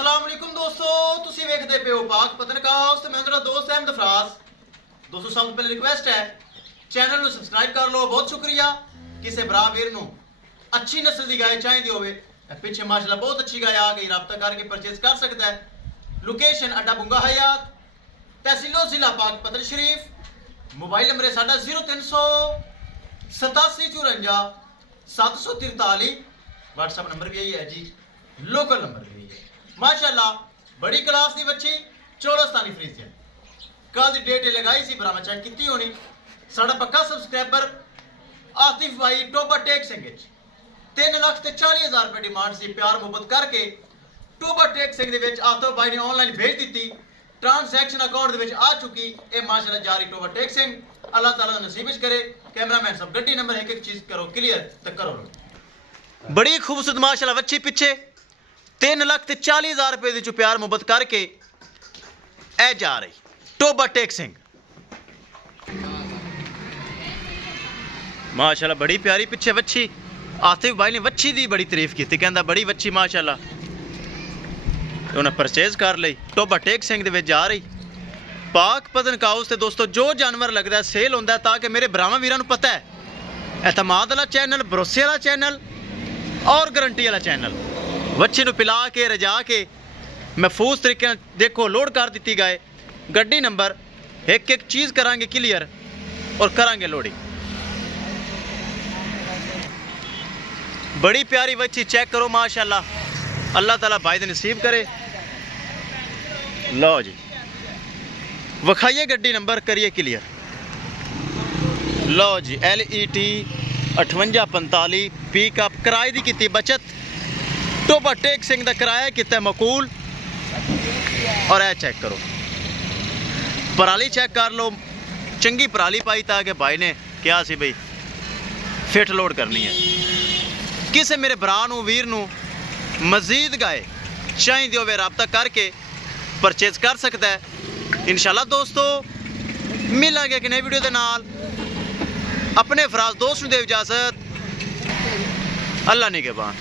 अस्सलाम वालेकुम दोस्तों, तुसी वेखदे पे हो पाक पतनकास्ट ते मैं तेरा दोस्त अहमद फराज। दोस्तों सब तो पहले रिक्वेस्ट है चैनल ਨੂੰ ਸਬਸਕ੍ਰਾਈਬ ਕਰ ਲਓ, बहुत शुक्रिया। ਕਿਸੇ ਭਰਾ ਵੀਰ ਨੂੰ अच्छी नस्ल ਦੀ गाय ਚਾਹੀਦੀ ਹੋਵੇ ਪਿੱਛੇ ਮਾਸ਼ਾਅੱਲਾ बहुत अच्छी गाय आ गई, रब्ता करके परचेज कर सकता है। लोकेशन अड्डा बुंगा हयात, तहसीलो जिला पाक पतन शरीफ। मोबाइल नंबर है साडा 038754 व्हाट्सएप नंबर भी यही है जी, लोकल नंबर भी यही है। माशाल्लाह बड़ी क्लास की बच्ची चौरस्तानी फ्रीजियन कल की डेट लगाई सी, भरा चेक की होनी। साडा पक्का सबसक्राइबर आतिफ भाई टोबा टेक सिंह 3,40,000 रुपये डिमांड सी, प्यार मुहब्बत करके टोबा टेक सिंह आतिफ भाई ने ऑनलाइन भेज दी। ट्रांसैक्शन अकाउंट आ चुकी है माशाल्लाह जारी टोबा टेक सिंह। अल्लाह ताला नसीब करे। कैमरामैन सब गड्डी नंबर एक एक चीज करो क्लियर तक करो। बड़ी खूबसूरत माशाल्लाह बच्ची पिछे 3,40,000 रुपये की प्यार मुहब्बत करके ए जा रही टोबा टेक सिंह। माशाल्लाह बड़ी प्यारी पिछे बच्ची। आतिफ भाई ने बच्ची दी बड़ी तारीफ की, कहता बड़ी बच्ची माशाल्लाह, उन्हें परचेज कर ली। टोबा टेक सिंह दे विच जा रही पाक पतनकाउस। ते दोस्तों जो जानवर लगता है सेल होंदा है, ताकि मेरे भरावां वीरां नूं पता है एतमाद वाला चैनल, भरोसे वाला चैनल और गारंटी वाला चैनल। बच्चे नूं पिला के रजा के महफूज तरीके देखो लोड कर दी गए। गड्डी नंबर एक एक चीज़ करांगे क्लियर और करांगे लोडिंग। बड़ी प्यारी बच्ची चेक करो माशाल्लाह, अल्लाह ताला भाई दे नसीब करे। लो जी विखाइए गड्डी नंबर करिए क्लियर। लो जी LET 5845 पिकअप किराए की की बचत। टोबा टेक सिंह का किराया कितना मकूल। और ए चेक करो पराली चेक कर लो, चंगी पराली पाई ताकि भाई ने क्या सी भाई फिट लोड करनी है। किसी मेरे भरा वीर नू मजीद गाय चाहिए होवे रब्ता करके परचेज कर सकता है। इंशाल्लाह दोस्तों मिलांगे एक नई वीडियो के नाल। अपने फराज दोस्त नूं दे इजाजत, अल्लाह निगहबान।